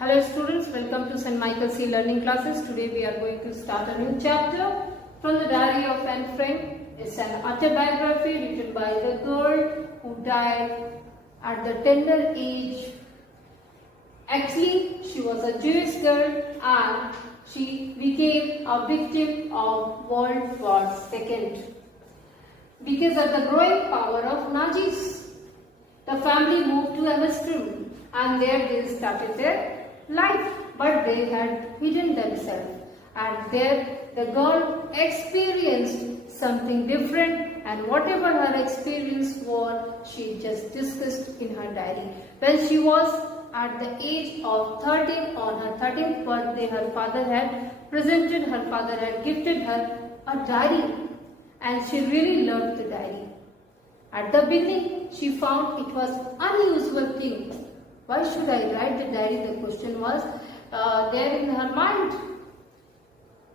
Hello students, welcome to St. Michael's E-Learning Classes. Today we are going to start a new chapter from the Diary of Anne Frank. It's an autobiography written by the girl who died at the tender age. Actually, she was a Jewish girl and she became a victim of World War II because of the growing power of Nazis. The family moved to Amsterdam and there they started their life, but they had hidden themselves, and there the girl experienced something different, and whatever her experience was, she just discussed in her diary. When she was at the age of 13, on her 13th birthday, her father had gifted her a diary, and she really loved the diary. At the beginning, she found it was unusual thing. Why should I write the diary? The question was there in her mind.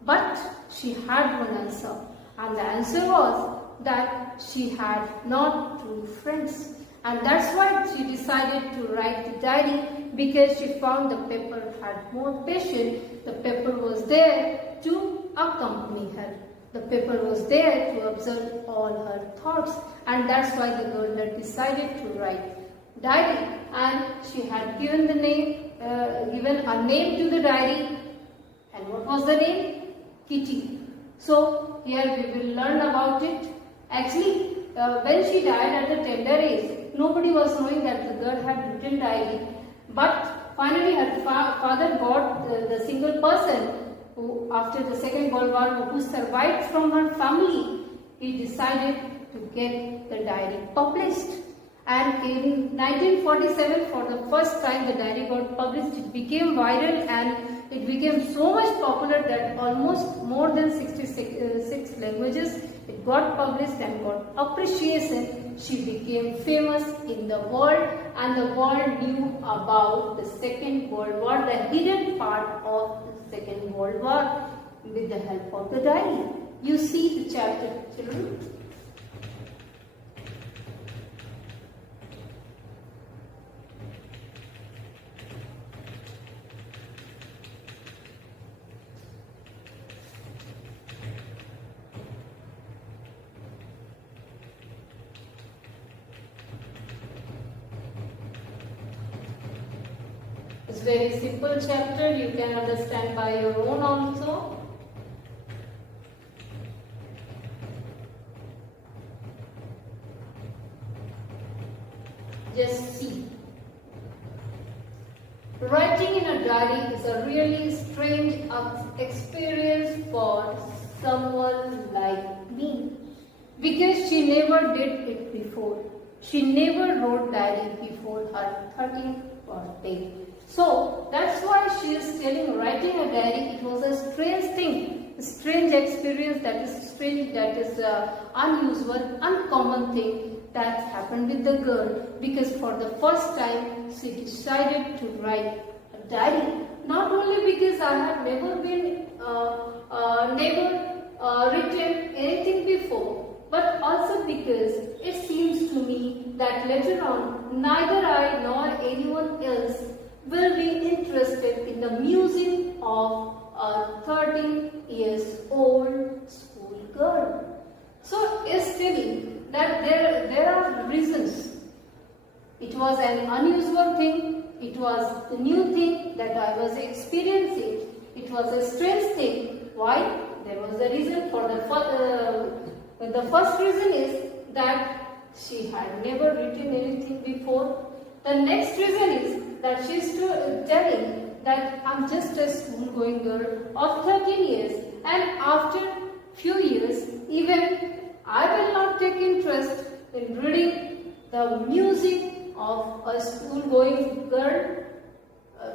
But she had one answer, and the answer was that she had not true friends. And that's why she decided to write the diary, because she found the paper had more patience. The paper was there to accompany her. The paper was there to observe all her thoughts, and that's why the girl had decided to write diary, and she had given a name to the diary. And what was the name? Kitty. So here we will learn about it. Actually, when she died at the tender age, nobody was knowing that the girl had written diary. But finally, her father got the single person who, after the Second World War, who survived from her family. He decided to get the diary published. And in 1947, for the first time, the diary got published. It became viral and it became so much popular that almost more than 66 languages it got published and got appreciation. She became famous in the world, and the world knew about the Second World War, the hidden part of the Second World War, with the help of the diary. You see the chapter, children. It's very simple chapter, you can understand by your own also. Just see. Writing in a diary is a really strange experience for someone like me, because she never did it before. She never wrote diary before her 13th birthday. So that's why she is telling writing a diary, it was a strange thing, a strange experience, that is strange, that is unusual, uncommon thing that happened with the girl, because for the first time she decided to write a diary. Not only because I have never written anything before, but also because it seems to me that later on neither I nor anyone else will be interested in the music of a 13 years old school girl. So it's telling that there are reasons. It was an unusual thing, it was a new thing that I was experiencing, it was a strange thing. Why? There was a reason for the first reason is that she had never written anything before. The next reason is that she is telling that I'm just a school-going girl of 13 years, and after few years, even I will not take interest in reading the music of a school-going girl,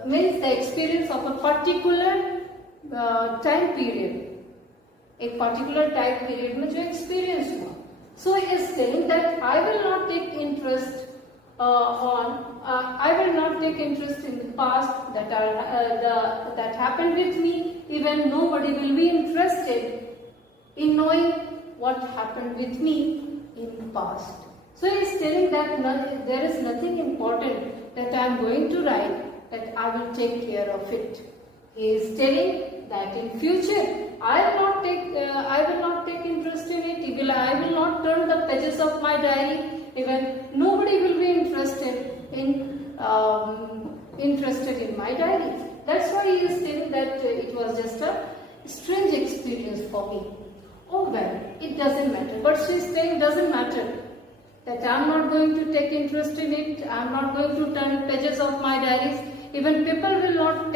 means the experience of a particular time period. एक particular time period में जो experience हुआ. So he is saying that I will not take interest I will not take interest in the past that happened with me. Even nobody will be interested in knowing what happened with me in the past. So he is telling that there is nothing important that I am going to write. that I will take care of it. He is telling that in future I will not take interest in it. I will not turn the pages of my diary. Even nobody will be interested in my diary. That's why he is telling that it was just a strange experience for me. Oh well, it doesn't matter. But she is saying it doesn't matter. That I am not going to take interest in it. I am not going to turn pages of my diaries. Even people will not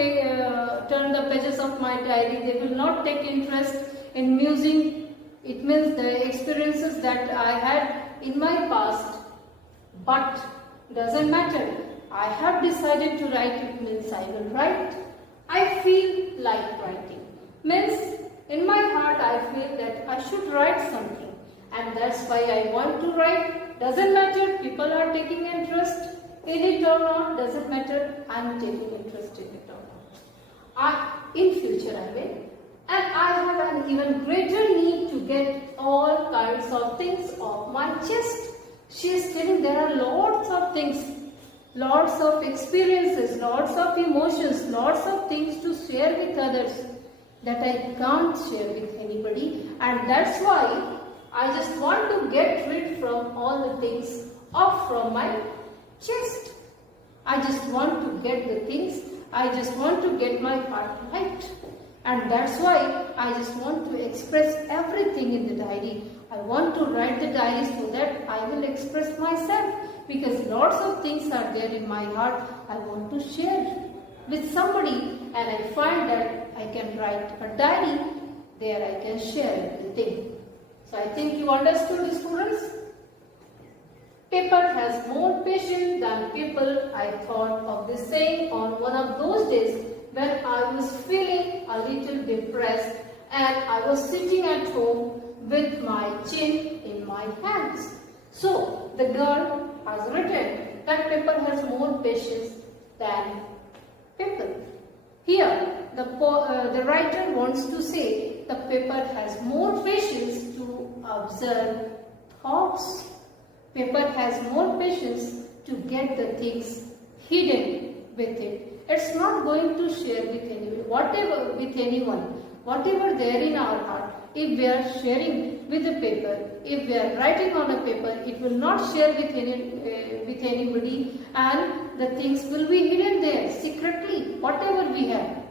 turn the pages of my diary. They will not take interest in musing. It means the experiences that I had in my past. But doesn't matter. I have decided to write. It means I will write. I feel like writing. Means in my heart I feel that I should write something. And that's why I want to write. Doesn't matter. People are taking interest in it or not, doesn't matter. I am taking interest in it or not. In future I will. And I have an even greater need to get all kinds of things off my chest. She is telling there are lots of things, lots of experiences, lots of emotions, lots of things to share with others that I can't share with anybody. And that's why I just want to get rid from all the things off from my chest. I just want to get the things, I just want to get my heart right. And that's why I just want to express everything in the diary. I want to write the diary so that I will express myself, because lots of things are there in my heart I want to share with somebody, and I find that I can write a diary, there I can share everything. So I think you understood, students. Paper has more patience than people. I thought of this saying on one of those days when I was feeling a little depressed and I was sitting at home with my chin in my hands. So the girl has written that paper has more patience than people. Here the writer wants to say the paper has more patience to observe thoughts. Paper has more patience to get the things hidden with it. It's not going to share with anyone, whatever there in our heart. If we are sharing with the paper, if we are writing on a paper, it will not share with anybody, and the things will be hidden there secretly, whatever we have.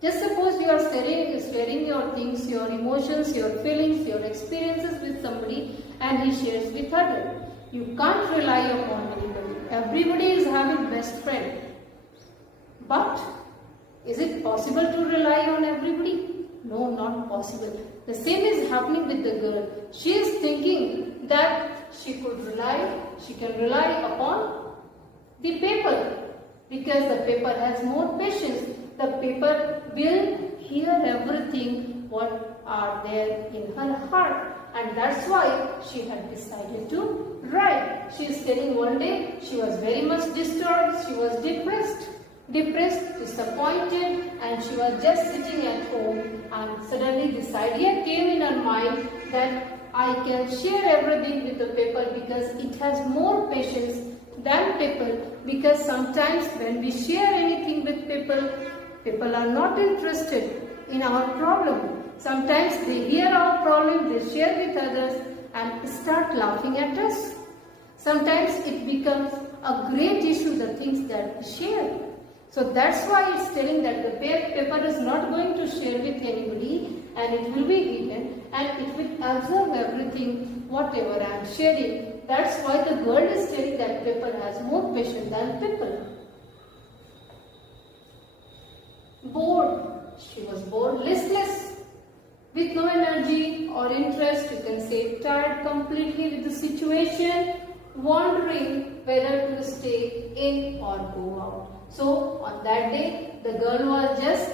Just suppose you are sharing your things, your emotions, your feelings, your experiences with somebody, and he shares with others. You can't rely upon anybody. Everybody is having best friend. But is it possible to rely on everybody? No, not possible. The same is happening with the girl. She is thinking that she can rely upon the paper, because the paper has more patience. The paper will hear everything what are there in her heart. And that's why she had decided to write. She is telling one day she was very much disturbed, she was depressed, disappointed, and she was just sitting at home, and suddenly this idea came in her mind that I can share everything with the paper because it has more patience than people. Because sometimes when we share anything with people are not interested in our problem. Sometimes they hear our problem, they share with others and start laughing at us. Sometimes it becomes a great issue, the things that we share. So that's why it's telling that the paper is not going to share with anybody, and it will be hidden, and it will absorb everything, whatever I am sharing. That's why the girl is telling that paper has more patience than people. Bored. She was bored, listless, with no energy or interest. You can say tired completely with the situation, wondering whether to stay in or go out. So on that day, the girl was just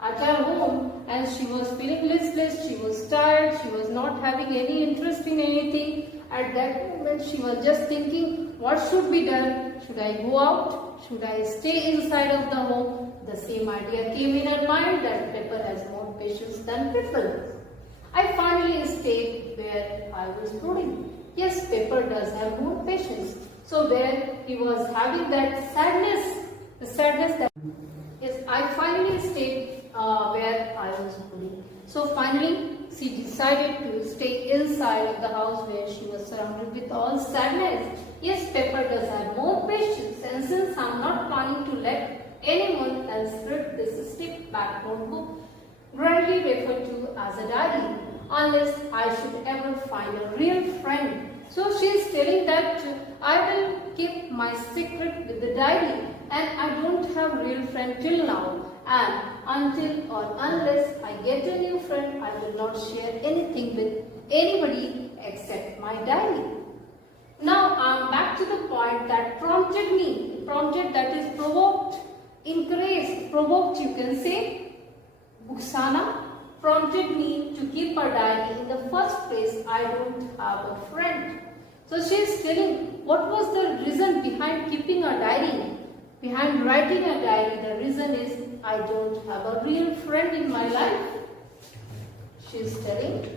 at her home and she was feeling listless, she was tired, she was not having any interest in anything. At that moment, she was just thinking, what should be done? Should I go out? Should I stay inside of the home? The same idea came in her mind that paper has more patience than people. I finally stayed where I was brooding. Yes, paper does have more patience. So where he was having that sadness, the sadness that Yes, I finally stayed where I was bullied. So finally, she decided to stay inside of the house where she was surrounded with all sadness. Yes, Pepper does have more patience, and since I'm not planning to let anyone else read this stiff-backed notebook, rarely referred to as a diary, unless I should ever find a real friend. So she is telling that I will keep my secret with the diary, and I don't have a real friend till now, and until or unless I get a new friend, I will not share anything with anybody except my diary. Now I am back to the point that prompted, that is provoked, encouraged, provoked you can say, Buksana prompted me to keep a diary in the first place. I don't have a friend. So she is telling what was the reason behind keeping a diary, behind writing a diary. The reason is I don't have a real friend in my life. She is telling.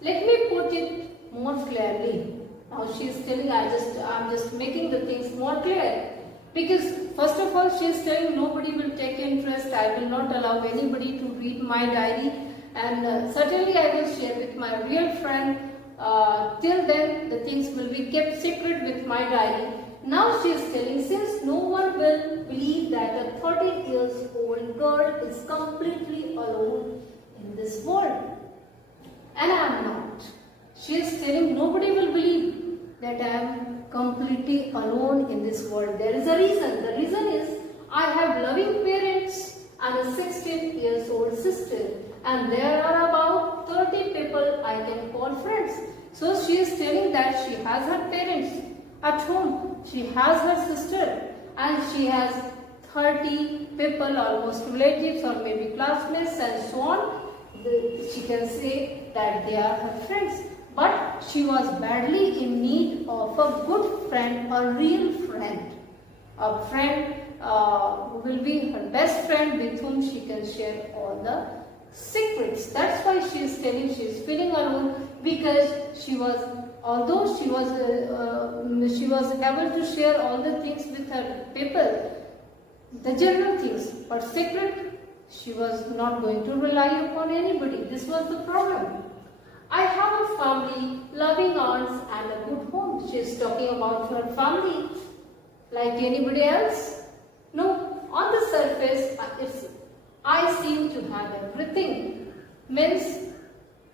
Let me put it more clearly. Now she is telling I'm just making the things more clear. Because first of all she is telling nobody will take interest, I will not allow anybody to read my diary, and certainly I will share with my real friend. Till then the things will be kept secret with my diary. Now she is telling since no one will believe that a 13 years old girl is completely alone in this world. And I am not. She is telling nobody will believe that I am completely alone in this world. There is a reason. The reason is I have loving parents and a 16 years old sister, and there are about 30 people I can call friends. So she is telling that she has her parents at home, she has her sister, and she has 30 people, almost relatives or maybe classmates and so on. She can say that they are her friends. But she was badly in need of a good friend, a real friend. A friend who will be her best friend with whom she can share all the secrets. That's why she is telling she is feeling alone, because she was, although she was able to share all the things with her people, the general things, but secret, she was not going to rely upon anybody. This was the problem. I have a family, loving aunts and a good home. She is talking about her family like anybody else. No, on the surface, I seem to have everything. Means,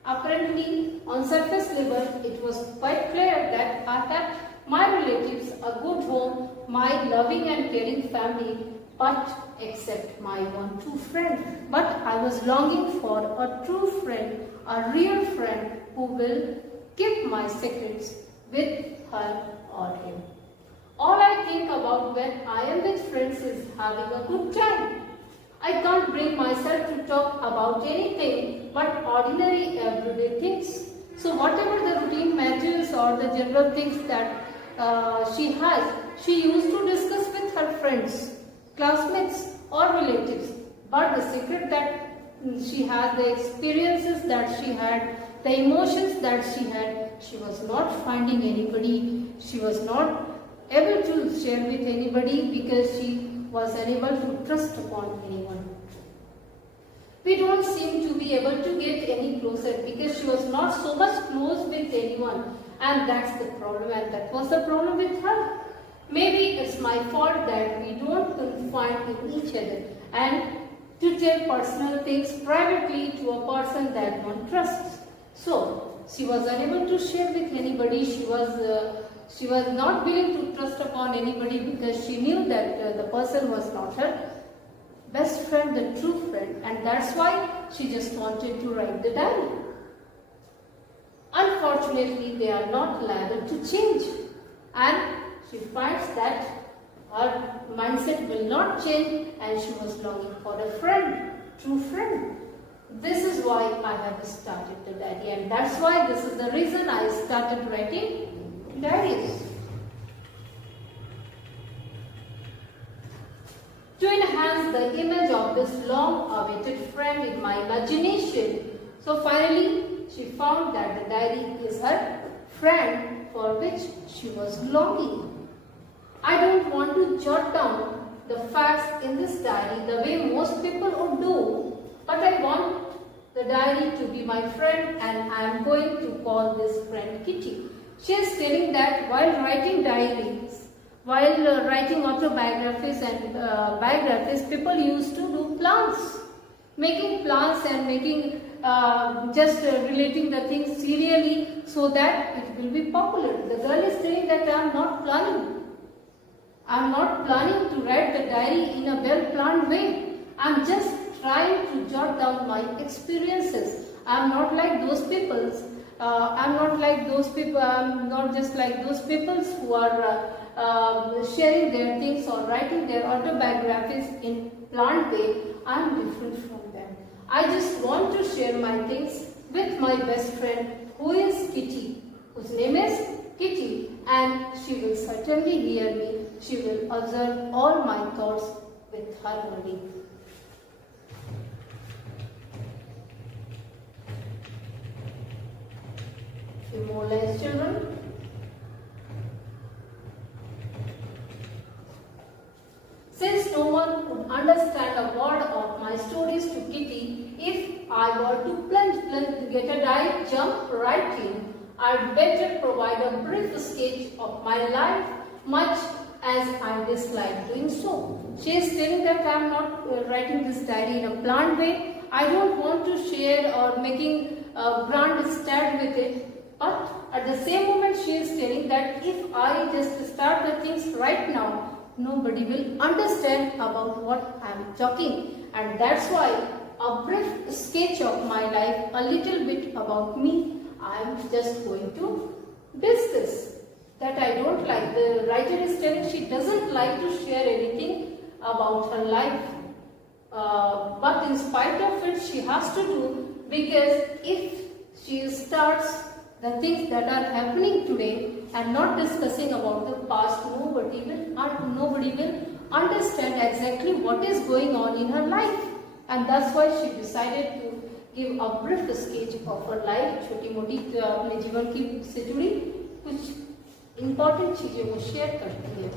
apparently, on surface level, it was quite clear that I had my relatives, a good home, my loving and caring family, but except my one true friend. But I was longing for a true friend, a real friend who will keep my secrets with her or him. All I think about when I am with friends is having a good time. I can't bring myself to talk about anything but ordinary everyday things. So whatever the routine matters or the general things that she has, she used to discuss with her friends, classmates or relatives. But the secret that she had, the experiences that she had, the emotions that she had, she was not finding anybody, she was not able to share with anybody because she was unable to trust upon anyone. We don't seem to be able to get any closer because she was not so much close with anyone, and that's the problem, and that was the problem with her. Maybe it's my fault that we don't confide in each other and to tell personal things privately to a person that one trusts. So she was unable to share with anybody. She was not willing to trust upon anybody because she knew that the person was not her best friend, the true friend, and that's why she just wanted to write the diary. Unfortunately, they are not liable to change, and she finds that her mindset will not change, and she was longing for a friend, true friend. This is why I have started the diary, and that's why this is the reason I started writing diaries. To enhance the image of this long-awaited friend in my imagination. So finally, she found that the diary is her friend for which she was longing. I don't want to jot down the facts in this diary the way most people would do, but I want the diary to be my friend, and I am going to call this friend Kitty. She is telling that while writing diaries, while writing autobiographies and biographies, people used to do plans. Making plans and making just relating the things serially so that it will be popular. The girl is saying that I am not planning. I am not planning to write the diary in a well-planned way. I am just trying to jot down my experiences. I am not like those people. I am not like those people. I am not just like those people who are sharing their things or writing their autobiographies in planned way. I am different from them. I just want to share my things with my best friend, who is Kitty, whose name is Kitty, and she will certainly hear me. She will observe all my thoughts with her only. Few more lines, children. Since no one would understand a word of my stories to Kitty, if I were to plunge, get a dive, jump right in, I'd better provide a brief sketch of my life, much as I dislike doing so. She is telling that I am not writing this diary in a planned way. I don't want to share or making a grand start with it. But at the same moment, she is telling that if I just start the things right now, nobody will understand about what I am talking, and that's why a brief sketch of my life, a little bit about me, I am just going to discuss. That I don't like. The writer is telling she doesn't like to share anything about her life, but in spite of it she has to do, because if she starts the things that are happening today and not discussing about the past, nobody will understand exactly what is going on in her life, and that's why she decided to give a brief sketch of her life. छोटी मोटी अपने जीवन की से जुड़ी कुछ important चीजें वो शेयर करती है.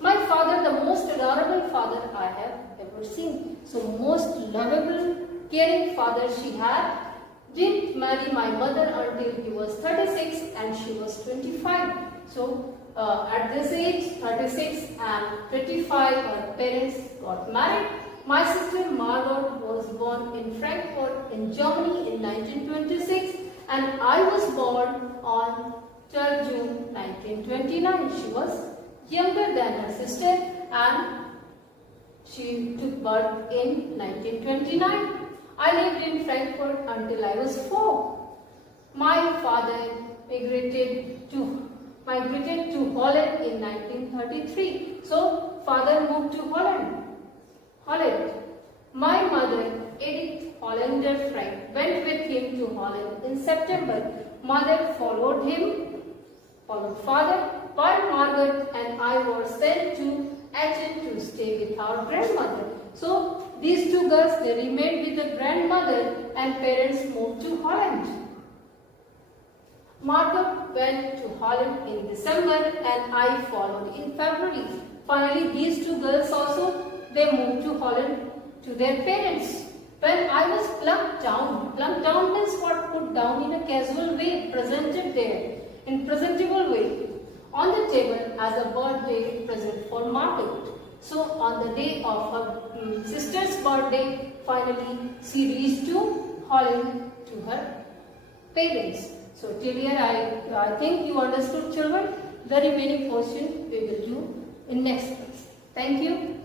My father, the most adorable father I have ever seen. So most lovable, caring father she had. Didn't marry my mother until he was 36 and she was 25. So at this age, 36 and 25, her parents got married. My sister Margot was born in Frankfurt in Germany in 1926, and I was born on 12 June 1929. She was younger than her sister and she took birth in 1929. I lived in Frankfurt until I was 4. My father migrated to Holland in 1933. So father moved to Holland. My mother, Edith Hollander Frank, went with him to Holland in September. Mother followed father, while Margaret and I were sent to Agen to stay with our grandmother. So these two girls, they remained with the grandmother and parents moved to Holland. Margaret went to Holland in December and I followed in February. Finally, these two girls also, they moved to Holland to their parents. When I was plucked down means what? Put down in a casual way, presented there, in presentable way, on the table as a birthday present for Margaret. So on the day of her sister's birthday, finally she reached to Holland to her parents. So till here I think you understood, children. The remaining portion we will do in next class. Thank you.